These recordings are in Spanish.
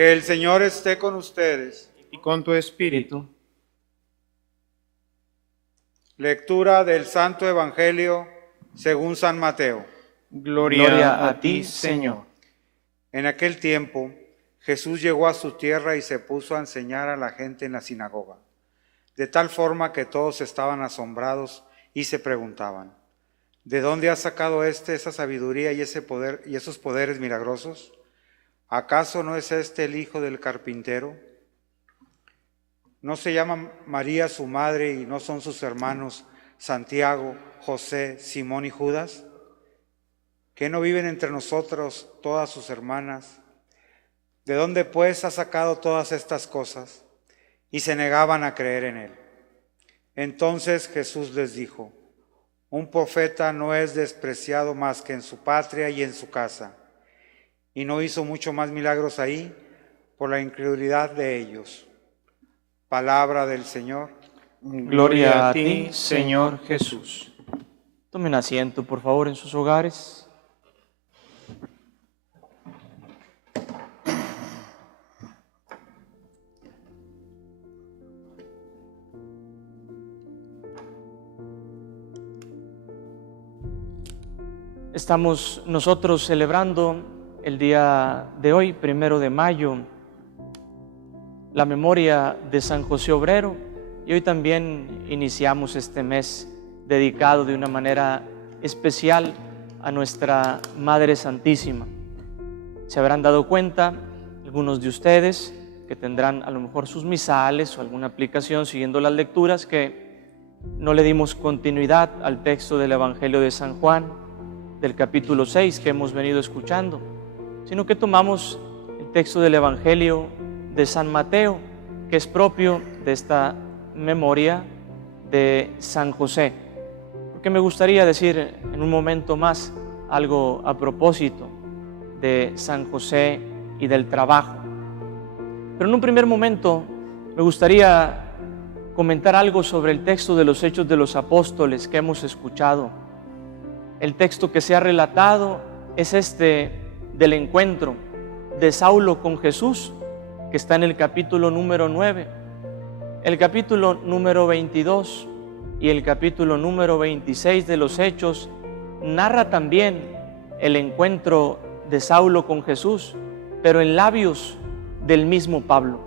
Que el Señor esté con ustedes. Y con tu espíritu. Lectura del Santo Evangelio según San Mateo. Gloria a ti, Señor. En aquel tiempo, Jesús llegó a su tierra y se puso a enseñar a la gente en la sinagoga, de tal forma que todos estaban asombrados y se preguntaban: ¿de dónde ha sacado esa sabiduría y ese poder y esos poderes milagrosos? ¿Acaso no es este el hijo del carpintero? ¿No se llama María su madre y no son sus hermanos Santiago, José, Simón y Judas? ¿Qué no viven entre nosotros todas sus hermanas? ¿De dónde pues ha sacado todas estas cosas? Y se negaban a creer en él. Entonces Jesús les dijo: un profeta no es despreciado más que en su patria y en su casa. Y no hizo mucho más milagros ahí por la incredulidad de ellos. Palabra del Señor. Gloria a ti, Señor Jesús. Tomen asiento, por favor, en sus hogares. Estamos nosotros celebrando el día de hoy, 1 de mayo, la memoria de San José Obrero, y hoy también iniciamos este mes dedicado de una manera especial a nuestra Madre Santísima. Se habrán dado cuenta algunos de ustedes que tendrán a lo mejor sus misales o alguna aplicación siguiendo las lecturas, que no le dimos continuidad al texto del Evangelio de San Juan, del capítulo 6 que hemos venido escuchando, sino que tomamos el texto del Evangelio de San Mateo, que es propio de esta memoria de San José. Porque me gustaría decir en un momento más algo a propósito de San José y del trabajo. Pero en un primer momento me gustaría comentar algo sobre el texto de los Hechos de los Apóstoles que hemos escuchado. El texto que se ha relatado es este del encuentro de Saulo con Jesús, que está en el capítulo número 9, el capítulo número 22 y el capítulo número 26 de los Hechos narra también el encuentro de Saulo con Jesús, pero en labios del mismo Pablo.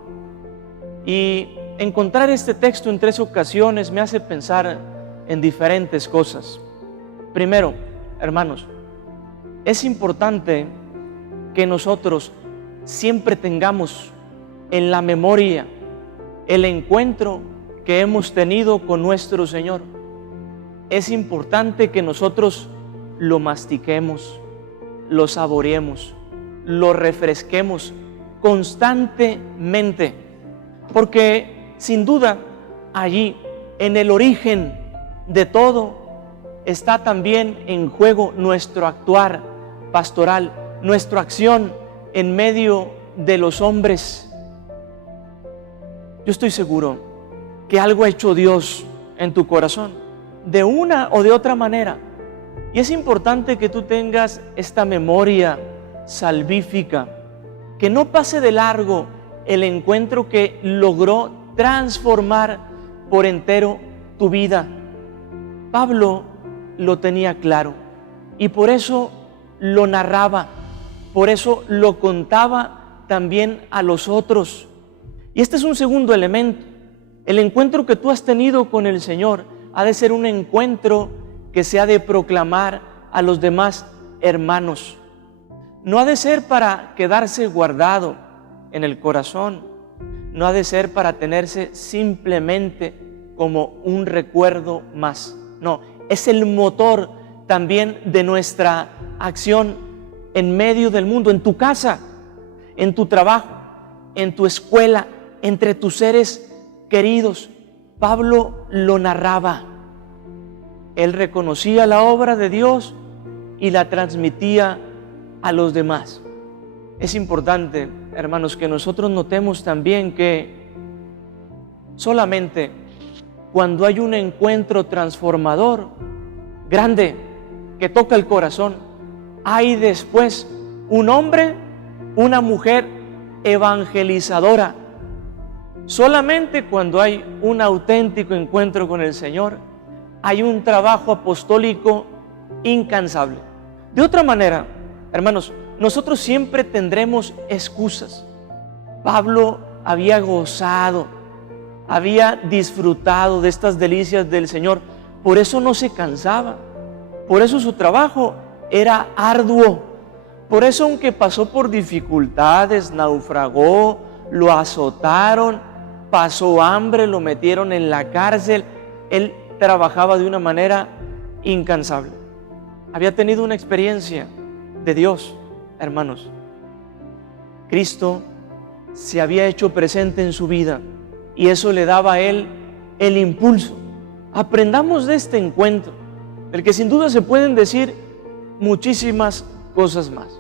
Y encontrar este texto en 3 ocasiones me hace pensar en diferentes cosas. Primero, hermanos, es importante que nosotros siempre tengamos en la memoria el encuentro que hemos tenido con nuestro Señor. Es importante que nosotros lo mastiquemos, lo saboreemos, lo refresquemos constantemente, porque sin duda allí, en el origen de todo, está también en juego nuestro actuar pastoral, nuestra acción en medio de los hombres. Yo estoy seguro que algo ha hecho Dios en tu corazón, de una o de otra manera. Y es importante que tú tengas esta memoria salvífica, que no pase de largo el encuentro que logró transformar por entero tu vida. Pablo lo tenía claro y por eso lo narraba, por eso lo contaba también a los otros. Y este es un segundo elemento. El encuentro que tú has tenido con el Señor ha de ser un encuentro que se ha de proclamar a los demás hermanos. No ha de ser para quedarse guardado en el corazón, no ha de ser para tenerse simplemente como un recuerdo más. No, es el motor también de nuestra acción en medio del mundo, en tu casa, en tu trabajo, en tu escuela, entre tus seres queridos. Pablo lo narraba. Él reconocía la obra de Dios y la transmitía a los demás. Es importante, hermanos, que nosotros notemos también que solamente cuando hay un encuentro transformador, grande, que toca el corazón, hay después un hombre, una mujer evangelizadora. Solamente cuando hay un auténtico encuentro con el Señor, hay un trabajo apostólico incansable. De otra manera, hermanos, nosotros siempre tendremos excusas. Pablo había gozado, había disfrutado de estas delicias del Señor, por eso no se cansaba, por eso su trabajo era arduo, por eso aunque pasó por dificultades, naufragó, lo azotaron, pasó hambre, lo metieron en la cárcel, él trabajaba de una manera incansable. Había tenido una experiencia de Dios, hermanos. Cristo se había hecho presente en su vida y eso le daba a él el impulso. Aprendamos de este encuentro, del que sin duda se pueden decir muchísimas cosas más.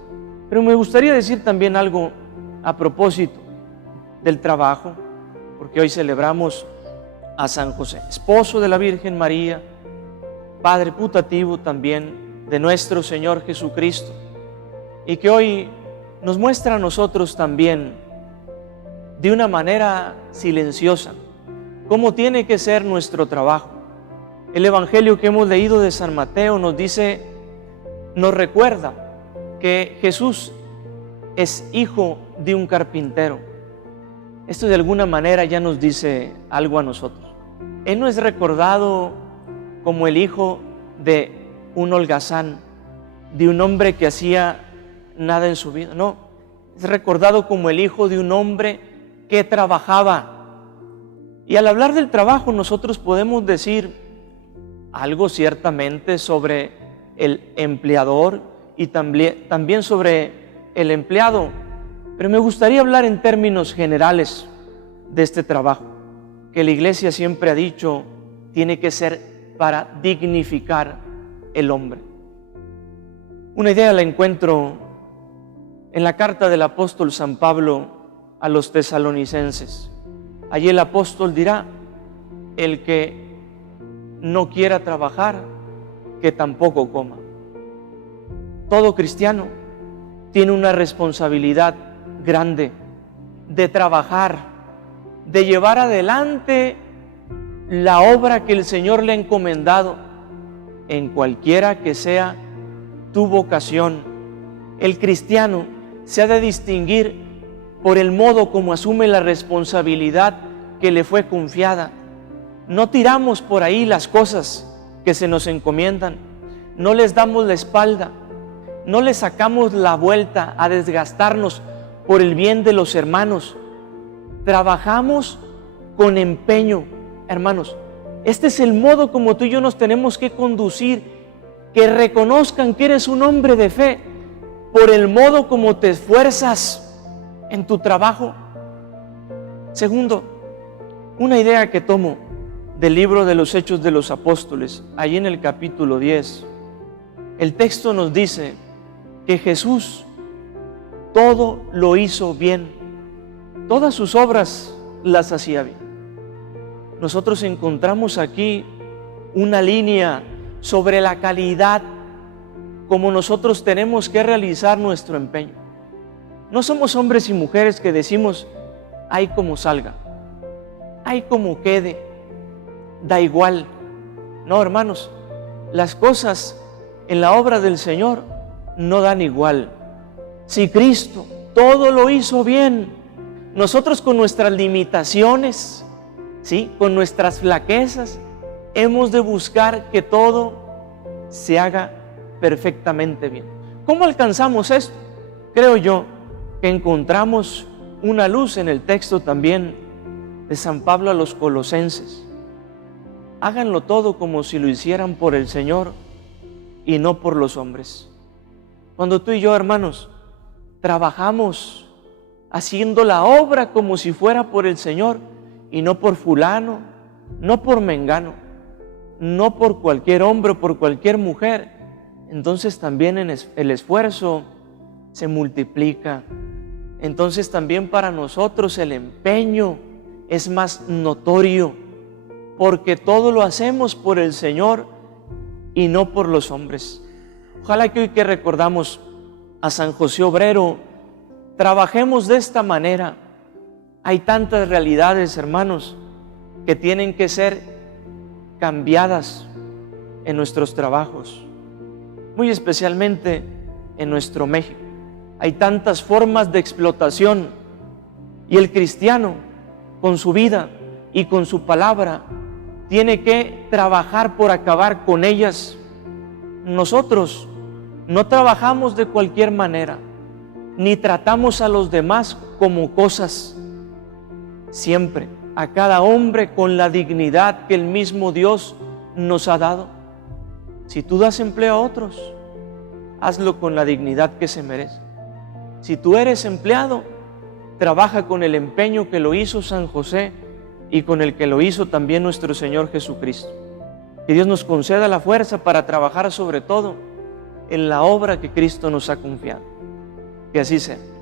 Pero me gustaría decir también algo a propósito del trabajo, porque hoy celebramos a San José, esposo de la Virgen María, padre putativo también de nuestro Señor Jesucristo, y que hoy nos muestra a nosotros también de una manera silenciosa cómo tiene que ser nuestro trabajo. El Evangelio que hemos leído de San Mateo nos dice, nos recuerda que Jesús es hijo de un carpintero. Esto de alguna manera ya nos dice algo a nosotros. Él no es recordado como el hijo de un holgazán, de un hombre que hacía nada en su vida. No, es recordado como el hijo de un hombre que trabajaba. Y al hablar del trabajo nosotros podemos decir algo ciertamente sobre el empleador y también sobre el empleado, pero me gustaría hablar en términos generales de este trabajo, que la Iglesia siempre ha dicho tiene que ser para dignificar el hombre. Una idea la encuentro en la carta del apóstol San Pablo a los tesalonicenses. Allí el apóstol dirá, el que no quiera trabajar, que tampoco coma. Todo cristiano tiene una responsabilidad grande de trabajar, de llevar adelante la obra que el Señor le ha encomendado, en cualquiera que sea tu vocación. El cristiano se ha de distinguir por el modo como asume la responsabilidad que le fue confiada. No tiramos por ahí las cosas que se nos encomiendan, no les damos la espalda, no le sacamos la vuelta a desgastarnos por el bien de los hermanos. Trabajamos con empeño, hermanos. Este es el modo como tú y yo nos tenemos que conducir, que reconozcan que eres un hombre de fe por el modo como te esfuerzas en tu trabajo. Segundo, una idea que tomo del libro de los Hechos de los Apóstoles, allí en el capítulo 10, el texto nos dice que Jesús todo lo hizo bien, todas sus obras las hacía bien. Nosotros encontramos aquí una línea sobre la calidad como nosotros tenemos que realizar nuestro empeño. No somos hombres y mujeres que decimos, ay como salga, ay como quede, da igual. No, hermanos, las cosas en la obra del Señor no dan igual. Si Cristo todo lo hizo bien, nosotros con nuestras limitaciones, ¿sí?, con nuestras flaquezas, hemos de buscar que todo se haga perfectamente bien. ¿Cómo alcanzamos esto? Creo yo que encontramos una luz en el texto también de San Pablo a los Colosenses. Háganlo todo como si lo hicieran por el Señor y no por los hombres. Cuando tú y yo, hermanos, trabajamos haciendo la obra como si fuera por el Señor y no por fulano, no por mengano, no por cualquier hombre o por cualquier mujer, entonces también el esfuerzo se multiplica. Entonces también para nosotros el empeño es más notorio, porque todo lo hacemos por el Señor y no por los hombres. Ojalá que hoy que recordamos a San José Obrero, trabajemos de esta manera. Hay tantas realidades, hermanos, que tienen que ser cambiadas en nuestros trabajos, muy especialmente en nuestro México. Hay tantas formas de explotación y el cristiano, con su vida y con su palabra, tiene que trabajar por acabar con ellas. Nosotros no trabajamos de cualquier manera, ni tratamos a los demás como cosas. Siempre a cada hombre con la dignidad que el mismo Dios nos ha dado. Si tú das empleo a otros, hazlo con la dignidad que se merece. Si tú eres empleado, trabaja con el empeño que lo hizo San José y con el que lo hizo también nuestro Señor Jesucristo. Que Dios nos conceda la fuerza para trabajar sobre todo en la obra que Cristo nos ha confiado. Que así sea.